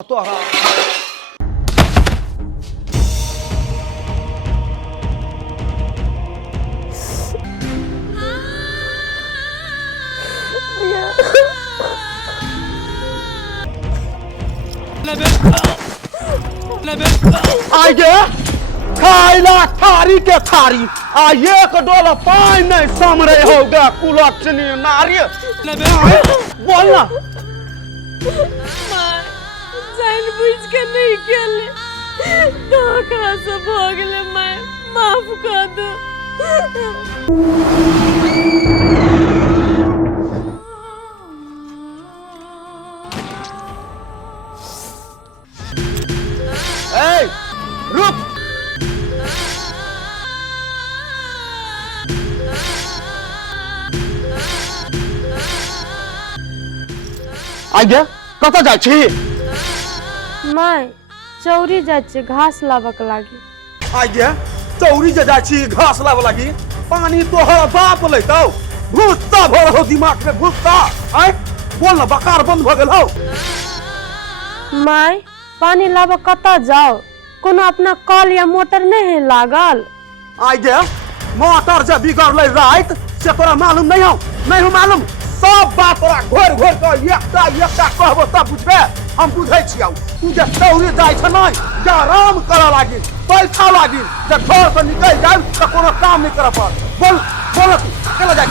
तोहरा आगे खाइला थारी के थारी आ एक डोला पानी नहीं समरे होगा कुलक्षणी नारी बोल ना जानबूझ के नहीं खेले धोखा से भोगले मैं माफ कर दो। ए रुक आगे कत जाइ छी मैं चौरी जाए घास लाबक लागी। आगे चौरी जे जाइ छी घास लाब लागी पानी तोहर बाप लेतौ भूस्ता भर हो दिमाग में भूस्ता आय बोल ना बकार बंद भ गेल हो। मैं पानी लाब कता जाओ कोनो अपना कल या मोटर नहीं है लागल। आगे मोटर जे बिगड़ले रात से तोरा मालूम नहीं हो मालूम सब बात तोरा घोर घोर के एकटा कहबो तब बुझबे हम बुझै छियौ तू जे चौरी जाइ छ नै जे आराम करे लागी बैठा लागी जे घर से निकल जाय त कोनो काम नहीं करे पर बोल तू केला जाइ छ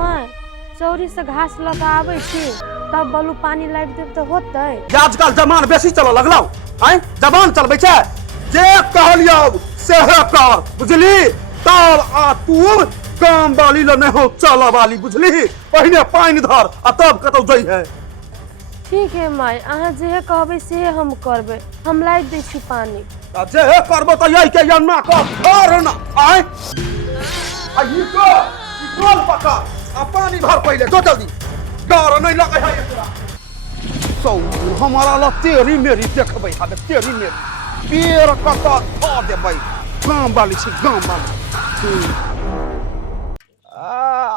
मैं चौरी से घास लगा आबै छी तब बलू पानी लाग देब त होतै। आजकल जमान बेसी चल लगलौ आय जबान चलबै छै जे कहलियौ से कर बुझली तब आ तू काम वाली ल नहीं हो चला वाली बुझली पहले पानी धर आ तब कतौ जई है। ठीक है माय अहाँ जे कहबै से हम करबै हम लाग दै छी पानी। जे करबो त यही के यन्ना कर धर ना आय ई कोल पका आ पानी भर पहले जो जल्दी डर नहीं लगे है एकरा सौ हमारा ला तेरी मेरी देखबै हबे तेरी मेरी पेड़ कता खा देबै गांव वाली छी गांव वाली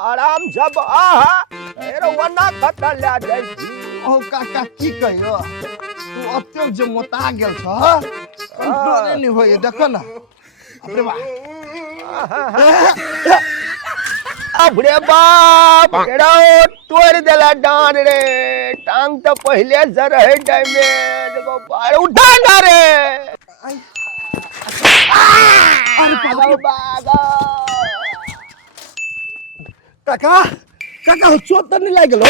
आराम सब आहा एरो वना खतल ला जाइ छी। ओ काका की कहियो तू अत्यंत जे मोता गेल छ कंट्रोल नहीं होय देखो ना अरे वाह अबरे बाप एरो तोड़ देला डांड रे टांग तो पहले से रहे टाइम में देखो बाहर उठा ना रे अरे बाबा काका काका चोट तो नहीं लाग गेलो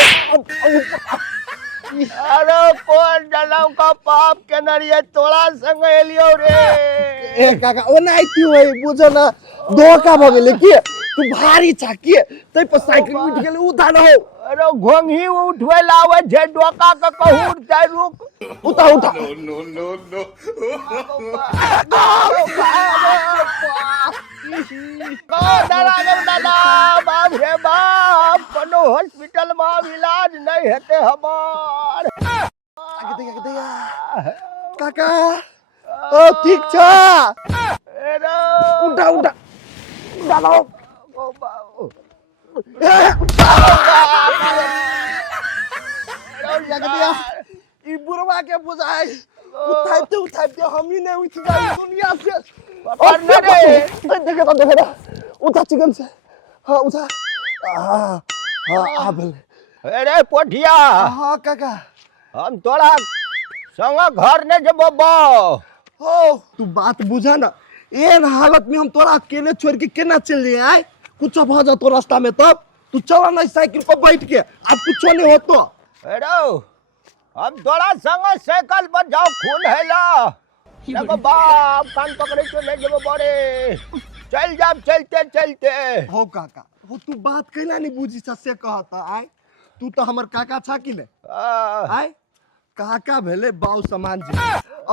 अरे कौन जनम का पाप के नरिये तोड़ा संग एलियो रे ए काका ओ नहीं थी होय बुझो ना धोखा भ गेले की तू भारी छाकी तै पर साइकिल उठ गेले उठा न हो अरे घोंघी उठवे लावे जे डोका का कहूर जाय रुक उठा उठा दादा बाप रे बाप कोनो हॉस्पिटल में इलाज नहीं हेते हमार काका ओ ठीक छ उठा उठा डालो ओ बाबू ई बुढ़वा के बुझाई उठाते हम ही नहीं उठ जाए दुनिया से पकड़ने रे देखे उठा चिकन से हाँ उठा हाँ हाँ भेल अरे पोठिया हाँ काका हम तोरा संग घर ने जबो हो तू बात बुझा ना एन हालत में हम तोरा अकेले छोड़ के केना चल जाए आए कुछ भ जा तो रास्ता में तब तू चला ना साइकिल पर बैठ के अब कुछ नहीं हो तो अरे हम तोरा संग साइकिल पर जाओ खून हैला देखो बाप कान पकड़े तो नहीं जबो बड़े चल जा चलते चलते हो काका हो तू बात कैला नहीं बुझी से कहता आए तू तो हमर काका छा कि ने आए काका भेले बाऊ समान जी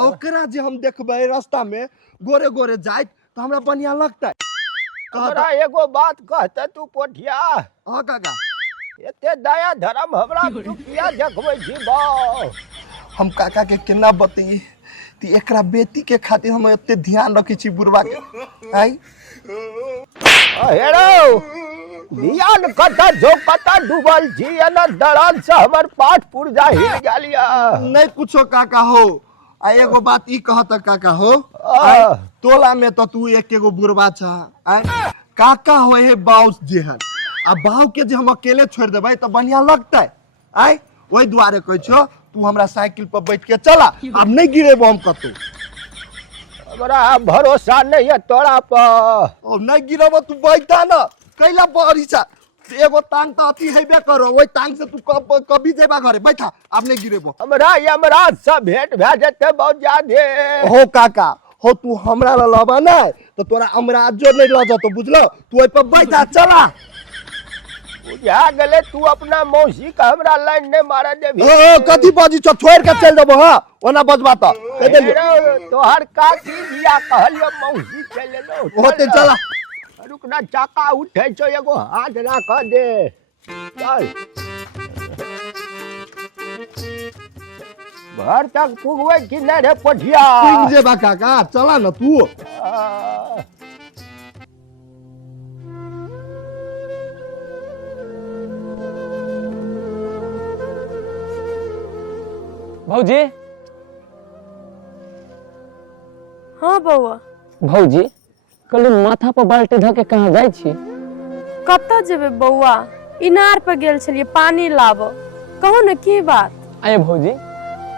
ओकरा जे हम देखबे रास्ता में गोरे गोरे जाए तो हमरा बढ़िया लगता है हमरा एगो बात कहते तू पोठिया हाँ काका एते दया धर्म हमरा तू किया देखबै छी बा हम काका के केना बतई ती एकरा बेटी के खातिर हम एते ध्यान रखी छी बुढ़वा के आई हेरो ध्यान कथा झोंकता डूबल छी न दड़ल से हमर पाठ पुर्जा हिल गेलिया। नहीं कुछो काका हो। आ एगो बात ई कहत काका हो, टोला में तो तू एगो बुढ़वा छ। काका हो हे बाउस जेहन, आ बाऊ के जे हम अकेले छोड़ देबै तो बढ़िया लगतै। आय ओई दुआरे कहै छो तू हमरा साइकिल पर बैठ के चला, अब नहीं गिरेबो हम कतौ। हमरा भरोसा नहीं है तोरा पर। ओ नहीं गिरबो तू बैठा न, कैला बरिसा एगो टांग तो अति हेबे करो, ओई टांग से तू कभी जेबा घरे बैठा, अब नहीं गिरेबो। हमरा यमराज से भेंट भे जते बहुत ज्यादा हो काका हो, तू हमरा ल लबा ना तो तोरा अमराज जो नहीं ल जतो, बुझलो। तू ओई पर बैठा चला। बुझा गेले तू अपना मौसी का हमरा लाइन ने मारा देबी। ओ कथि बाजी छ, छोड़ के चल देबो। हां ओना बजबा त कह देलियो तोहर काकी बिया कहलियो मौसी चले लो होते चला। रुकना चाका उठे छो एगो हाथ राख दे। चल घर तक पुगवे कि नहीं रे पठिया। पिंग जेबा काका, चला न तू। भौजी। हाँ बउआ। भौजी कल माथा पर बाल्टी धके कहाँ जाय छी? कत्ता जेबे बउआ? इनार पर गेल छलिए पानी लाबो। कहू न की बात? आये भौजी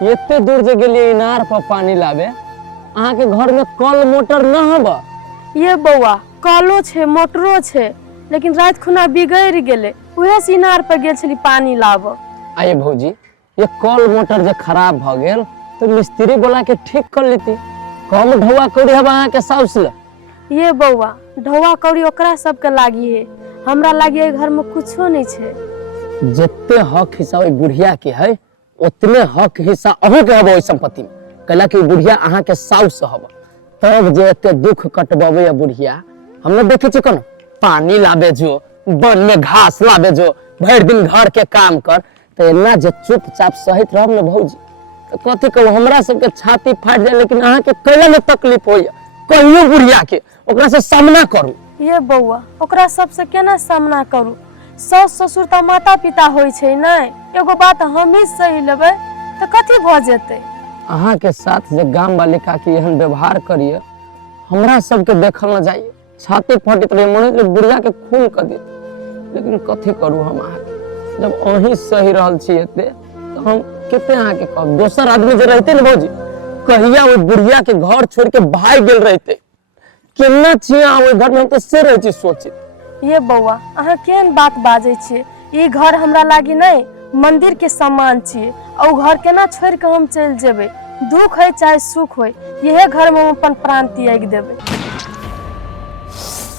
एते दूर जे गेलिए इनार पर पानी लाबे, अहाँ के घर में कल मोटर न हबा? ये बउआ कलो छे मोटरो छे, लेकिन रात खुना बिगड़ गेले, उहे से इनार पर गेल छली पानी लाबो। आये भौजी ये कल मोटर जे खराब भ गेल तो मिस्त्री बोला के ठीक कर लेती। कम ढौआ कौड़ी हबा अहाँ के साउस ले। ये बउआ ढौआ कौड़ी ओकरा सबके लागी है, हमरा लागी है घर में कुछो नहीं छे। जितने हक हिस्सा ओई बुढ़िया के है, उतने हक हिस्सा अहू के हबा ओई संपत्ति में। कला कि बुढ़िया अहाँ के साउस हबा, तब जे एते दुख कटबावे या बुढ़िया। हमने देखे छी कोन पानी लाबे जो, वन में घास लाबे जो, भर दिन घर के काम कर, तो एना जे चुपचाप सहित रहब न भौजी तो कथि कहू हमरा सबके छाती फाट जाए, लेकिन अहाँ के कैला न तकलीफ होइया। कहियो बुढ़िया के ओकरा से सामना करू। ये बउआ ओकरा सबसे केना सामना करू? सास ससुर त माता पिता होय छै नै। एगो बात हम ही सही लेबै त कथि भ जेतै? अहाँ के साथ जे गांव वाली काकी एहन व्यवहार करिए, हमरा सबके देखल न जाइए। छाती फटित रहे, मन के बुढ़िया के खून क दे। लेकिन कथि करू हम अहाँ के, जब अहीं सही रहल छी एते तो हम केते अहाँ के कहब। दोसर आदमी जे रहते न भौजी, कहिया ओई बुढ़िया के घर छोड़ के भाग गेल रहते। केना छिया ओई घर में तो से रह छी सोचित। ये बउआ अहाँ केहन बात बाजै छियै? ई घर हमरा लागी नहीं मंदिर के सम्मान छियै, और घर केना छोड़ के हम चल जेबै? दुख है चाहे सुख होय, यह घर में हम अपन प्राण त्याग देबै।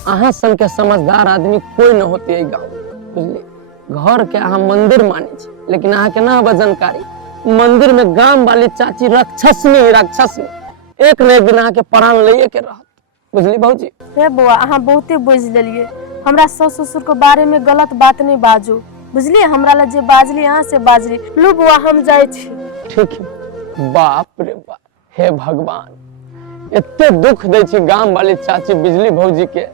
अहाँ सन के समझदार आदमी कोई न होते है गाँव, बुझलिए। घर के अहाँ मंदिर माने छी, लेकिन अहाँ के ना हबा जानकारी। मंदिर में गांव वाली चाची राक्षसनी एक न एक दिन अहाँ के प्राण लइए के रहत, बुझली भौजी। हे बउआ अहाँ बहुते बुझ लेलिए, हमरा सास ससुर के बारे में गलत बात नहीं बाजू, बुझलिए। हमरा ला जे बाजली अहाँ से बाजली। लू बुआ हम जाय छी। ठीक है। बाप रे बाप, हे भगवान एते दुख दे छी गांव वाली चाची बिजली भौजी के,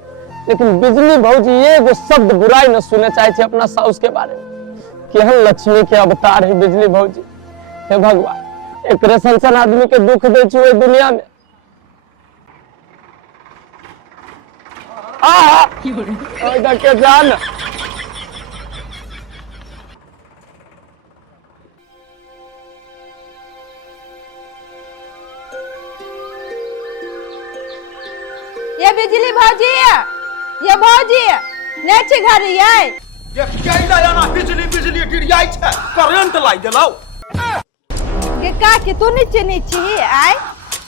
लेकिन बिजली भौजी एगो शब्द बुराई न सुने चाहे छे अपना साउस के बारे में। केहन लक्ष्मी के अवतार है बिजली भौजी। हे भगवान एकरे संसन आदमी के दुख दे छी ओई दुनिया में। के जान ये बिजली भौजी, ये भौजी नै छी घर ये। ये केला याना बिजली गिरियाई छै, करंट लाई देलौ। के का के तू नीचे नीचे आय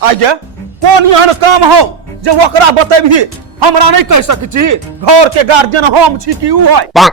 आगे कोन एहन काम हो जे ओकरा बतेबही? हमरा नहीं कह सकै छी। घर के गार्जियन हम छी कि ऊ है?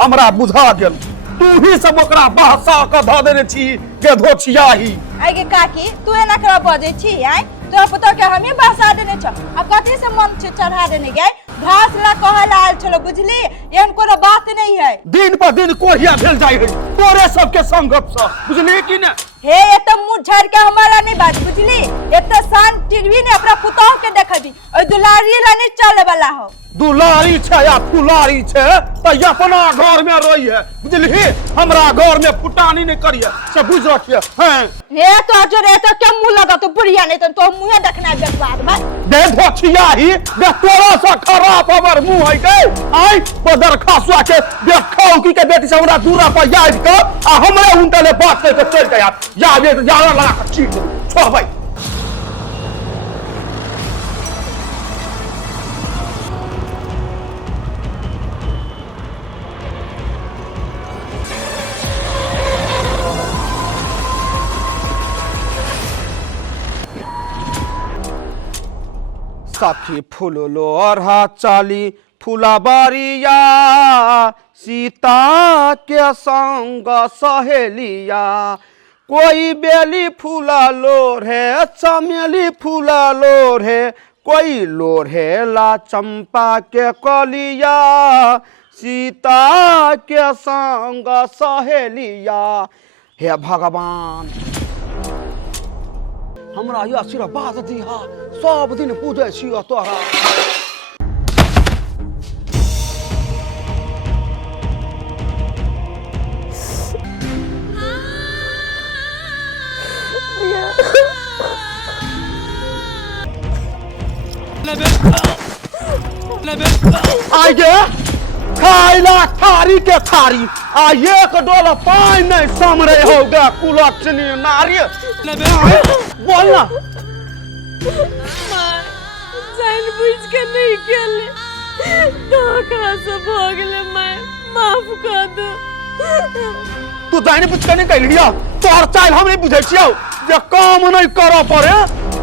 हमरा बुझा गेल, तू ही सब ओकरा बहसा के ध देने छी के धोछियाही। आय के काकी तू एना करा बजै छी आय? तोरा पुतो के हमें बहसा देने छ, आ कथि से मन से चढ़ा देने गे? घास ला कहला आयल छलो, बुझली। एहन कोनो बात नहीं है। दिन पर दिन कोहिया भेल जाय है तोरे सबके संगत से, बुझली कि ने? हे एत मुंह झाड़ के हमारा नहीं बात, बुझली। एत शान टीवी ने अपना पुतो के देखबी, ओय दुलारी ला नहीं चले वाला हो। दुलारी छे या फुलारी छे तो अपना घर में रही है बुझली हमरा घर में फुटानी नहीं करिए से बुझ रखिए हैं हे तो जो रे तो क्या मुंह लगा तो बुढ़िया नहीं तो मुंह देखना बेकार बस दे धोछिया ही बे तोरा सा खराब हमर मुंह है के आई पदर खासुआ के देखौ की के बेटी से हमरा दूरा पर याद कर आ हमरे उनटले बात करके चल गया या बे ज्यादा लगा के चीट छोड़ भाई साथी फूलो अरहा चाली फुलाबारिया सीता के संग सहेलिया कोई बेली फूला लोरे चमेली फूला लोरे कोई लोरे ला चंपा के कलिया सीता के संग सहेलिया हे भगवान हमरा यह आशीर्वाद दिहा सब दिन पूजे छियो तोरा आगे खाइला थारी के थारी आ एक डोला पानी नहीं समरे होगा कुलक्षणी नारी बोल ना जान बुझ के नहीं खेले धोखा से भोगले मैं माफ कर दो तू जाने पूछ के नहीं कह लिया तोहर चाल हम नहीं बुझे छियौ जे काम नहीं करऽ पड़े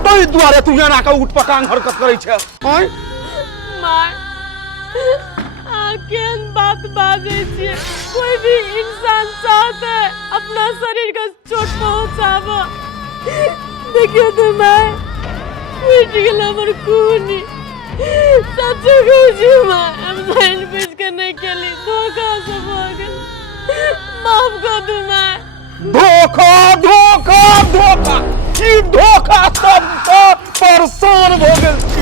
तै दुआरे तू एना के उठ पटांग हरकत करै छै हैं माय केन बात बाजे छिए कोई भी इंसान चाहता है अपना शरीर का चोट पहुंचाबो देखियो तो मैं उठ गेला हमर खूनी सच कहू मैं हम जान बुझ के नहीं केली धोखा से भोगल माफ कर दू मैं धोखा धोखा धोखा ई धोखा सब परेशान हो गेल